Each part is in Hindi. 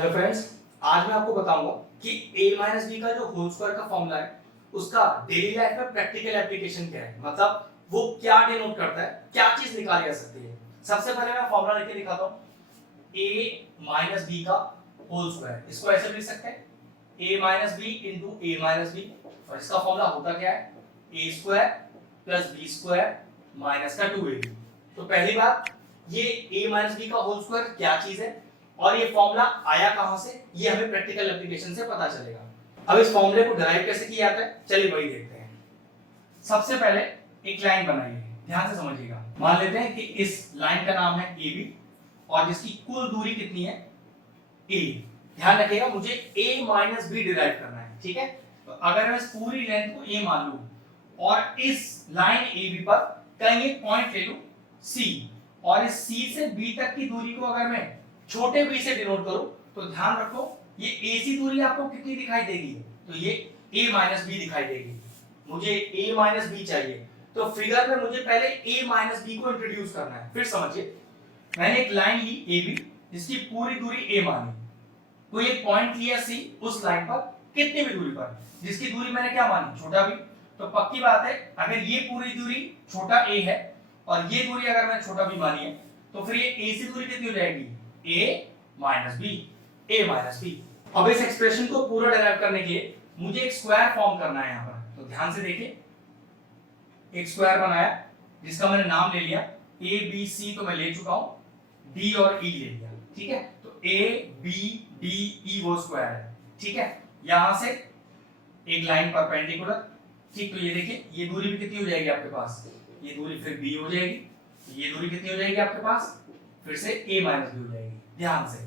हेलो फ्रेंड्स, आज मैं आपको बताऊंगा कि a माइनस बी का जो होल स्क्वायर का फॉर्मूला है उसका डेली लाइफ में प्रैक्टिकल एप्लीकेशन क्या है, मतलब वो क्या डिनोट करता है, क्या चीज निकाली जा सकती है। सबसे पहले मैं फॉर्मूला लिख के दिखाता हूं। a माइनस बी का होल स्क्वायर, इसको ऐसे लिख सकते हैं a minus B into A minus B, और इसका फॉर्मूला होता क्या है, A square plus B square minus का 2ab। तो पहली बात, ये a माइनस बी का होल स्क्वायर क्या चीज है और ये फॉर्मूला आया कहां से, ये हमें प्रैक्टिकल एप्लीकेशन से पता चलेगा। अब इस फॉर्मूले को डिराइव कैसे किया जाता है, चलिए वही देखते हैं। सबसे पहले एक लाइन बनाइए, ध्यान से समझिएगा। मान लेते हैं कि इस लाइन का नाम है AB और जिसकी कुल दूरी कितनी है, A। ध्यान रखिएगा, मुझे A माइनस बी डिराइव करना है, ठीक है। तो अगर मैं इस पूरी लेंथ को A मान लूं और इस लाइन AB पर कहीं एक पॉइंट ले लूं C, और इस C से B तक की दूरी को अगर मैं छोटे b से डिनोट करूं तो ध्यान रखो ये AC दूरी आपको कितनी दिखाई देगी, तो ये a माइनस बी दिखाई देगी। मुझे a माइनस बी चाहिए, तो फिगर में मुझे पहले a माइनस बी को इंट्रोड्यूस करना है। फिर समझिए, मैंने एक लाइन ली AB जिसकी पूरी दूरी a मानी, कोई एक पॉइंट लिया C उस लाइन पर कितनी भी दूरी पर जिसकी दूरी मैंने क्या मानी, छोटा b। तो पक्की बात है अगर ये पूरी दूरी छोटा a है और ये दूरी अगर मैंने छोटा b मानी है तो फिर ये a से दूरी कितनी हो जाएगी, a minus b, a minus b. अब इस एक्सप्रेशन को पूरा डेराइव करने के लिए मुझे एक स्क्वायर फॉर्म करना है यहाँ पर। तो ध्यान से देखिए, एक स्क्वायर बनाया जिसका मैंने नाम ले लिया a b c, तो मैं ले चुका हूं d और e ले लिया, ठीक है। तो a b d e वो स्क्वायर है, ठीक है। यहां से एक लाइन परपेंडिकुलर, ठीक। तो ये देखिए ये दूरी भी कितनी हो जाएगी आपके पास, ये दूरी फिर b हो जाएगी, ये दूरी कितनी हो जाएगी आपके पास, फिर से a माइनस बी हो जाएगी। ध्यान से,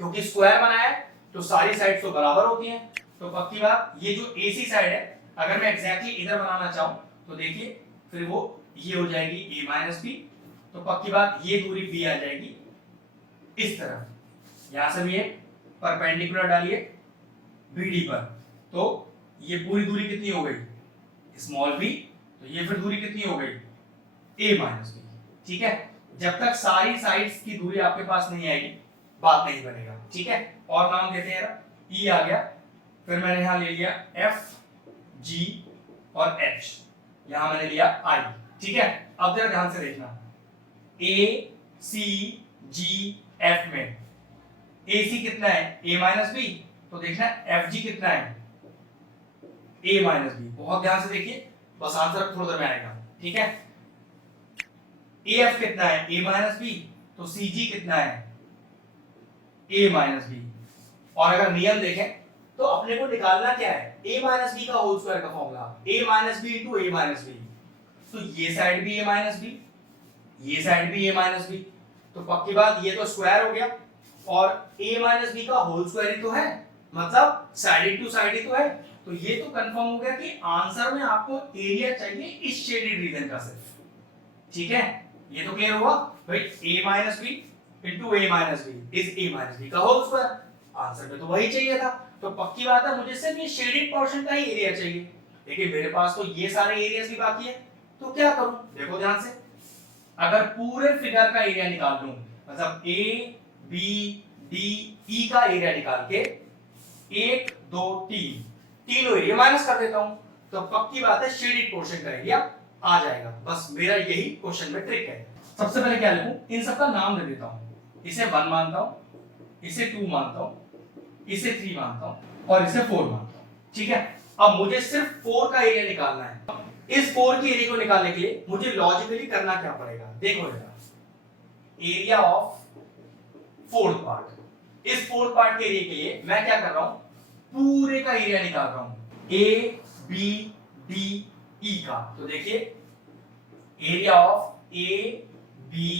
क्योंकि स्क्वायर बनाया है तो सारी साइड्स तो बराबर होती हैं, तो पक्की बात ये जो AC साइड है अगर मैं एग्जैक्टली इधर बनाना चाहूं तो देखिए फिर वो ये हो जाएगी a माइनस बी, तो पक्की बात ये दूरी b आ जाएगी इस तरफ। यहां से भी एक परपेंडिकुलर डालिए BD पर, तो ये पूरी दूरी कितनी हो गई, स्मॉल b, तो ये फिर दूरी कितनी हो गई, a माइनस बी, ठीक है। जब तक सारी साइड्स की दूरी आपके पास नहीं आएगी बात नहीं बनेगा, ठीक है। और नाम देते हैं, E आ गया, फिर मैंने यहां ले लिया F G और H, यहां मैंने लिया I, ठीक है। अब जरा ध्यान से देखना, A C G F में AC कितना है, A माइनस बी, तो देखना FG कितना है, A माइनस बी। बहुत ध्यान से देखिए, बस आंसर थोड़ी देर में आएगा, ठीक है। AF कितना है, A माइनस बी, तो CG कितना है, a माइनस बी। और अगर नियम देखें तो अपने को निकालना क्या है, a माइनस बी का होल स्क्वायर का formula, a minus B into a minus b. तो ये साइड भी a माइनस बी, ये साइड भी a माइनस बी, तो पक्की बात ये तो स्क्वायर हो गया और a माइनस बी का होल स्क्वायर ही तो है, मतलब साइड टू साइड ही तो है। तो ये तो कंफर्म हो गया कि आंसर में आपको एरिया चाहिए इस शेडेड रीजन का सिर्फ, ठीक है। ये तो क्लियर हुआ भाई, a minus b into a minus b is a minus b का होल स्क्वायर। आंसर में तो वही चाहिए था, तो पक्की बात है मुझे सिर्फ ये शेडेड पोर्शन का ही एरिया चाहिए, लेकिन मेरे पास तो ये सारे एरियाज भी बाकी है। तो क्या करूं, देखो ध्यान से, अगर पूरे फिगर का एरिया निकाल लूं, मतलब a b d e का एरिया निकाल के 1 2 3 तीनों एरिया माइनस कर देता हूं, तो पक्की बात है शेडेड पोर्शन का एरिया आ जाएगा। बस मेरा यही क्वेश्चन में ट्रिक है। सबसे पहले क्या लिखूं, इन सबका नाम दे देता हूं। इसे 1 मानता हूं, इसे 2 मानता हूं, इसे 3 मानता हूं और इसे 4 मानता हूं, ठीक है। अब मुझे सिर्फ 4 का एरिया निकालना है। इस 4 के एरिया को निकालने के लिए मुझे लॉजिकली करना क्या पड़ेगा, देखो जरा, एरिया ऑफ फोर्थ पार्ट। इस फोर्थ पार्ट के एरिया के लिए मैं क्या कर रहा हूं, पूरे का एरिया निकाल रहा हूं, A B D E का। तो देखिए area of A B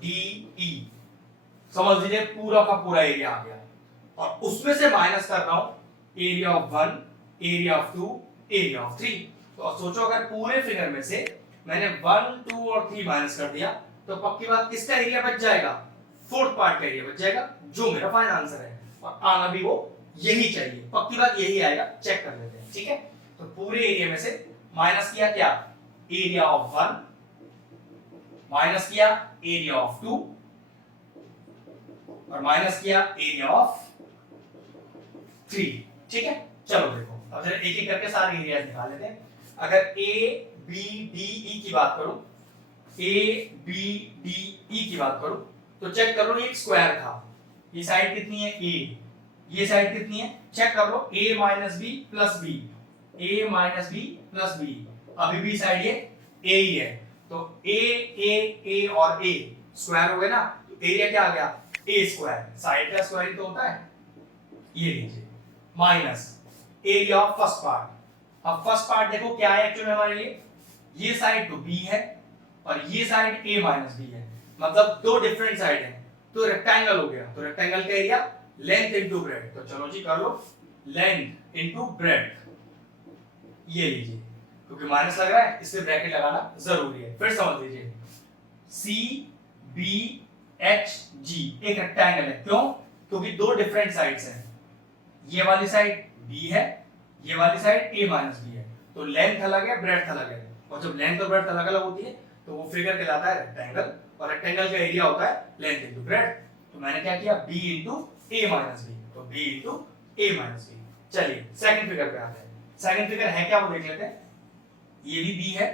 D E, समझ लीजिए पूरा का पूरा एरिया आ गया, और उसमें से माइनस कर रहा हूं area of 1, area of 2, area of 3। तो सोचो अगर पूरे फिगर में से मैंने 1 2 और 3 माइनस कर दिया तो पक्की बात किसका एरिया बच जाएगा, फोर्थ पार्ट का एरिया बच जाएगा, जो मेरा फाइनल आंसर है। और आना भी वो यही चाहिए, पक्की बात यही आएगा, चेक कर लेते हैं, ठीक है। तो पूरे एरिया में से माइनस किया क्या, एरिया ऑफ 1, माइनस किया एरिया ऑफ 2 और माइनस किया एरिया ऑफ 3। ठीक है, चलो देखो अब जरा एक एक करके सारे एरियाज निकाल लेते हैं। अगर ए बी डी ई की बात करूं, ए बी डी ई की बात करूं तो चेक कर लो, ये एक स्क्वायर था, ये साइड कितनी है ए, ये साइड कितनी है चेक कर लो, a minus b plus b, a minus b plus b, अभी भी साइड ये a ही है, तो a और a स्क्वायर हो गए ना, तो एरिया क्या आ गया a स्क्वायर, साइड का स्क्वायर ही तो होता है, ये लीजिए minus area of first part. अब फर्स्ट पार्ट देखो क्या है एक्चुअली हमारे लिए, ये साइड तो b है और ये साइड a माइनस बी है, मतलब दो डिफरेंट साइड है, तो रेक्टेंगल हो गया, तो रेक्टेंगल का एरिया लेंथ इनटू ब्रेड, तो चलो जी कर लो लेंथ इनटू ब्रेड, ये लीजिए क्योंकि माइनस लग रहा है इसलिए ब्रैकेट लगाना जरूरी है। फिर समझ लीजिए सी बी एच जी एक रेक्टेंगल है, क्यों, क्योंकि दो डिफरेंट साइड्स हैं, ये वाली साइड बी है, ये वाली साइड ए माइनस बी है, तो लेंथ अलग है ब्रेड्थ अलग है, और जब लेंथ और ब्रेड्थ अलग अलग होती है तो वो फिगर कहलाता है रेक्टेंगल, और रेक्टेंगल का एरिया होता है लेंथ इनटू ब्रेड्थ। तो मैंने क्या किया b into a minus b, तो b into a minus b। चलिए सेकंड फिगर पे आते हैं, सेकंड फिगर है क्या वो देख लेते हैं, ये भी b है,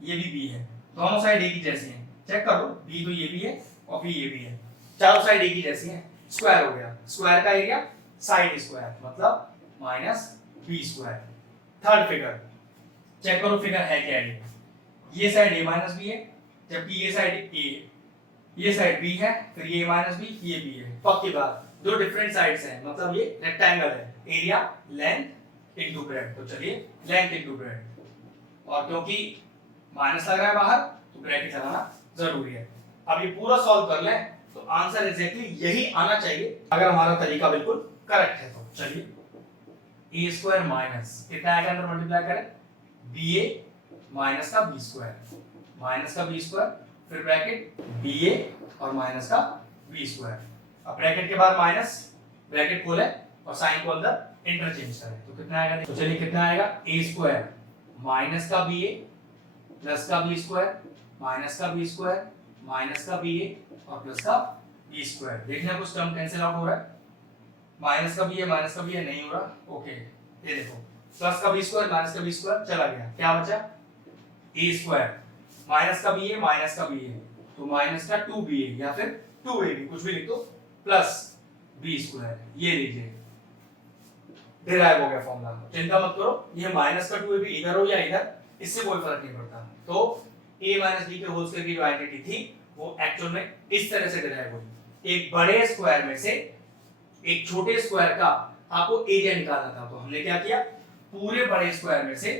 ये भी b है, दोनों साइड एक ही जैसी हैं, चेक करो b तो ये भी है और b ये भी है, चारों साइड एक ही जैसी हैं, स्क्वायर हो गया, स्क्वायर का एरिया साइड स्क्वायर मतलब minus b square. Third figure check करो फिगर है क्या ये साइड a माइनस b है, जबकि ये साइड a, ये साइड b है, फिर ये माइनस b, ये b है, पक्की बात, दो डिफरेंट साइड्स हैं, मतलब ये रेक्टेंगल है, एरिया लेंथ इनटू ब्रेड, तो चलिए लेंथ इनटू ब्रेड, और क्योंकि माइनस लग रहा है बाहर तो ब्रैकेट लगाना जरूरी है। अब ये पूरा सॉल्व कर लें तो आंसर एग्जैक्टली यही आना चाहिए अगर हमारा तरीका बिल्कुल करेक्ट है। तो चलिए a स्क्वायर माइनस कितना आएगा अंदर मल्टीप्लाई करें, ba माइनस का b स्क्वायर, माइनस का b स्क्वायर, फिर ब्रैकेट ba और माइनस का b स्क्वायर, अब ब्रैकेट के बाद माइनस, ब्रैकेट खोले और साइन को अंदर इंटरचेंज करें, तो कितना आएगा, तो चलिए कितना आएगा a स्क्वायर माइनस का ba प्लस का b स्क्वायर माइनस का b स्क्वायर माइनस का ba और प्लस का b स्क्वायर। देखना कुछ टर्म कैंसिल आउट हो रहा है, माइनस का ba माइनस का ba नहीं हो रहा, ओके ये देखो प्लस का b स्क्वायर माइनस का b स्क्वायर चला गया, क्या बचा a स्क्वायर माइनस का ba माइनस का ba, तो माइनस का 2ba या फिर 2ab कुछ भी लिख दो प्लस b स्क्वायर, ये लीजिए डिराइव हो गया फॉर्मूला। चिंता मत करो, ये माइनस का 2ab इधर हो या इधर इससे कोई फर्क नहीं पड़ता, तो a माइनस b के होल स्क्वायर की जो आइडेंटिटी थी वो एक्चुअल में इस तरह से डिराइव हुई, एक बड़े स्क्वायर में से एक छोटे स्क्वायर का आपको एरिया निकालना था, तो हमने क्या किया पूरे बड़े स्क्वायर में से,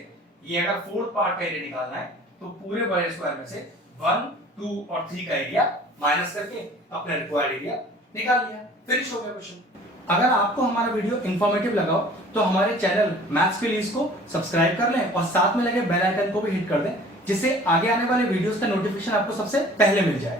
ये अगर फोर्थ पार्ट का एरिया निकालना है तो पूरे बड़े स्क्वायर में से 1, 2 और 3 का एरिया माइनस करके अपना रिक्वायर्ड एरिया निकाल लिया, फिनिश हो गया क्वेश्चन। अगर आपको हमारा वीडियो इंफॉर्मेटिव लगा हो तो हमारे चैनल मैथ्स प्लीज को सब्सक्राइब कर लें और साथ में लगे बेल आइकन को भी हिट कर दें, जिससे आगे आने वाले वीडियोस का नोटिफिकेशन आपको सबसे पहले मिल जाए।